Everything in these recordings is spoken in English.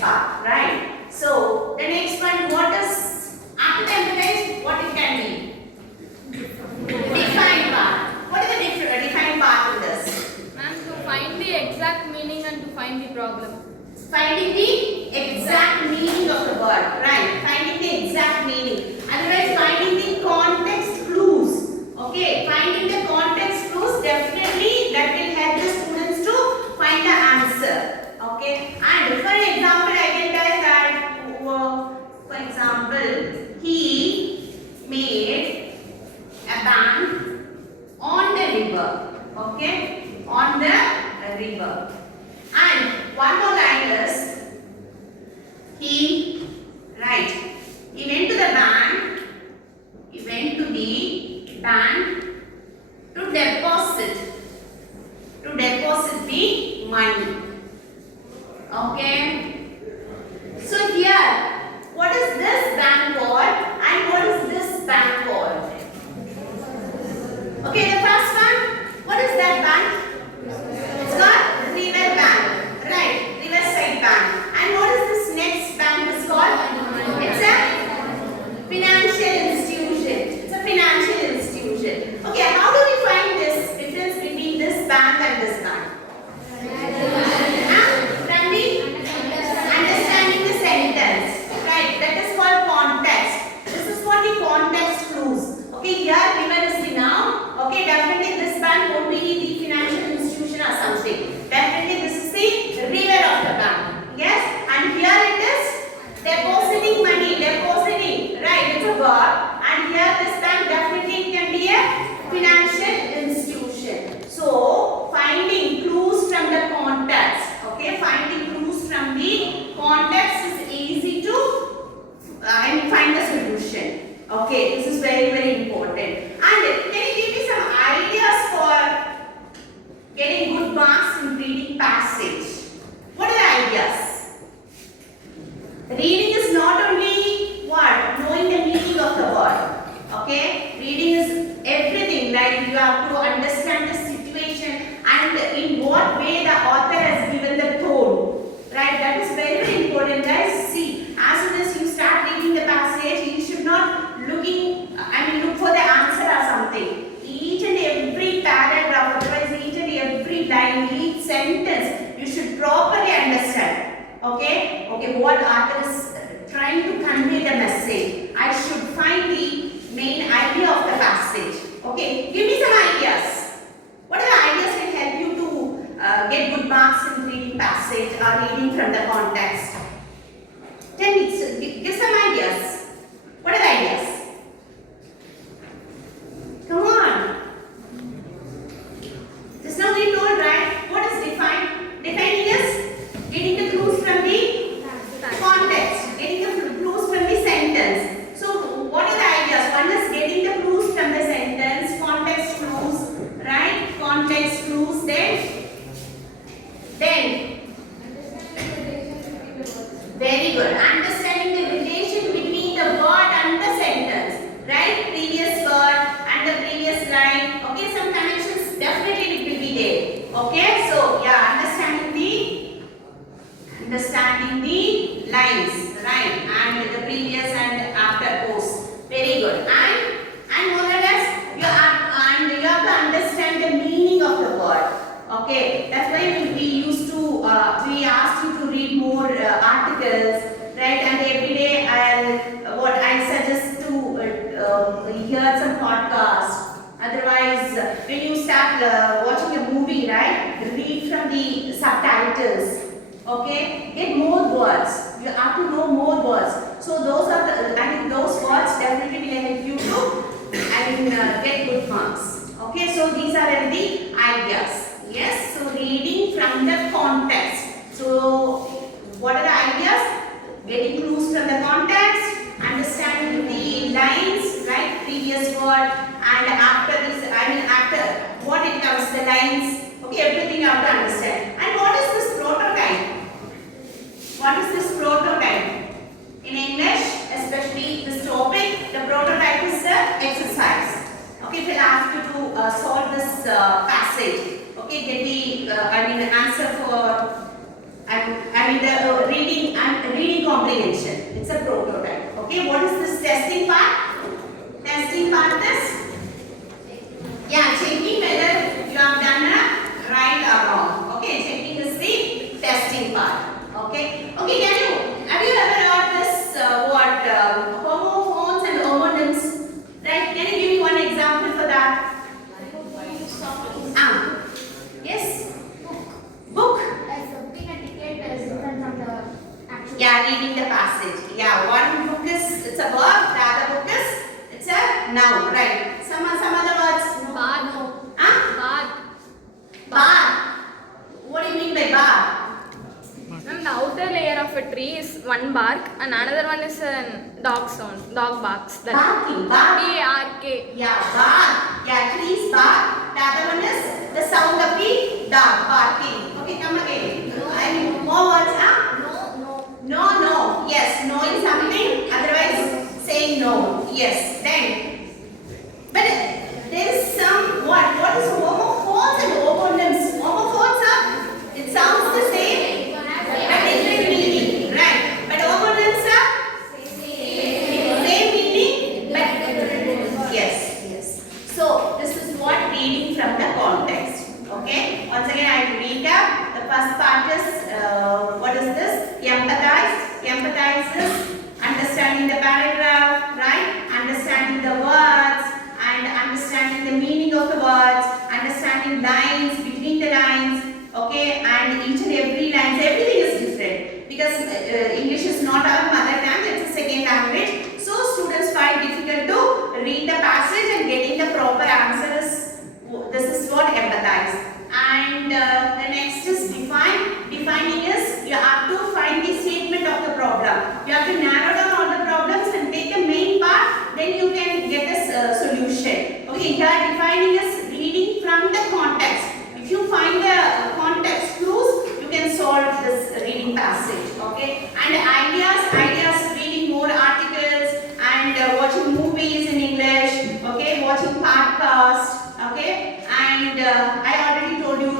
next part, right? So the next one, what is after the empathize, what it can be? Define part. What is the define part in this? Ma'am, to find the exact meaning and to find the problem. Finding the exact meaning of the word, right? Finding the exact meaning. Otherwise, finding the context clues. Okay, finding the context clues definitely that will help the students to find the answer. Okay, and for example, I can tell that, for example, he made a bank on the river. Okay, on the river. And one more line is, he went to the bank, to deposit the money. Okay. So here, what is this bank called and what is this bank called? Okay, the first one, what is that bank? It's called River Bank, right? Riverside Bank. And what is this next bank is called? It's a financial institution. It's a financial institution. Okay, how do we find this difference between this bank and this bank? From the understanding the sentence, right? That is called context. This is what the context clues. Okay, here river is the noun. Okay, definitely this bank won't be the financial institution or something. Definitely this is the river of the bank. Yes, and here it is depositing money. Depositing, right? It's a verb. And here this bank definitely can be a financial institution. So finding clues from the context. Okay, finding clues from the context is easy to find the solution. Okay, this is very, very important. And can you give me some ideas for getting good marks in reading passage? What are the ideas? Reading is not only what? Knowing the meaning of the word. Okay, reading is everything. Like you have to understand the situation and in what way the author has given the tone. Right, that is very, very important, guys. See, as soon as you start reading the passage, you should not look for the answer or something. Each and every paragraph, otherwise each and every line, each sentence, you should properly understand. Okay? Okay, what author is trying to convey the message. I should find the main idea of the passage. Okay, give me some ideas. What are the ideas that help you to get good marks in reading passage or reading from the context? Tell me, give some ideas. What are the ideas? Come on. Just now we told, right? What is define? Defining is getting the clues from the context, getting the clues from the sentence. So what are the ideas? One is getting the clues from the sentence, context clues, right? Context clues, then very good. Understanding the relation between the word and the sentence, right? Previous word and the previous line. Okay, some connections definitely it will be there. Okay, so yeah, understanding the lines, right? And the previous and after post. Very good. And more or less you have to understand the meaning of the word. Okay, that's why we asked you to read more articles, right? And every day I suggest to hear some podcasts. Otherwise, when you start watching a movie, right, read from the subtitles. Okay, get more words. You have to know more words. So those words definitely will help you to get good marks. Okay, so these are the ideas. Yes, so reading from the context. So what are the ideas? Getting clues from the context, understanding the lines, right? Previous word, and after this, after what it comes, the lines. Okay, everything you have to understand. And what is this prototype? What is this prototype? In English, especially this topic, the prototype is the exercise. Okay, we'll ask you to solve this passage. Okay, get the answer for the reading and the passage. Yeah, one book is it's a verb, the other book is it's a noun, right? Some other words. Bath. Huh? Bath. Bar. What do you mean by bar? Ma'am, the outer layer of a tree is one bark and another one is a dog sound. Dog barks. Barking. Bark. B-A-R-K. Yeah, bark. Yeah, trees bark. The other one is the sound of the dog barking. Okay, come again. And more words, huh? No. Yes, knowing something, otherwise saying no. Yes, then. But there is some what is homophones and homonyms? Homophones are, it sounds the same, but different meaning, right? But homonyms are same meaning, but yes. So this is what reading from the context. Okay. Once again, I will recap. The first part is what is this? Empathize. Empathize is understanding the paragraph, right? Understanding the words and understanding the meaning of the words, understanding lines between the lines, okay, and each and every lines, everything is different because English is not our mother tongue, it's a second language. So students find difficult to read the passage and getting the proper answers. This is what empathize. And the next is define. Defining is you have to find the statement of the problem. You have to narrow down all the problems and take the main part, then you can get a solution. Okay, here defining is reading from the context. If you find the context clues, you can solve this reading passage. Okay, and ideas reading more articles and watching movies in English. Okay, watching podcasts. Okay, and I already told you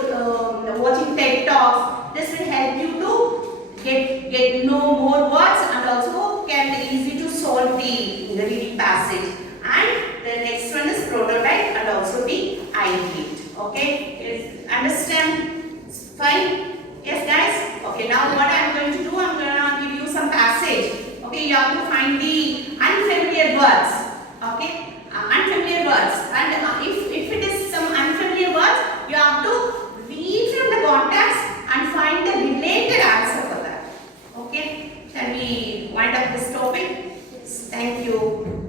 watching TED Talks. This will help you to get know more words and also can easy to solve the reading passage. And the next one is prototype and also the ideate. Okay, understand? Fine? Yes, guys. Okay, now what I am going to do, I am going to give you some passage. Okay, you have to find the unfamiliar words. Okay. Unfamiliar words, and if it is some unfamiliar words, you have to read from the context and find the related answer for that. Okay, shall we wind up this topic? Thank you.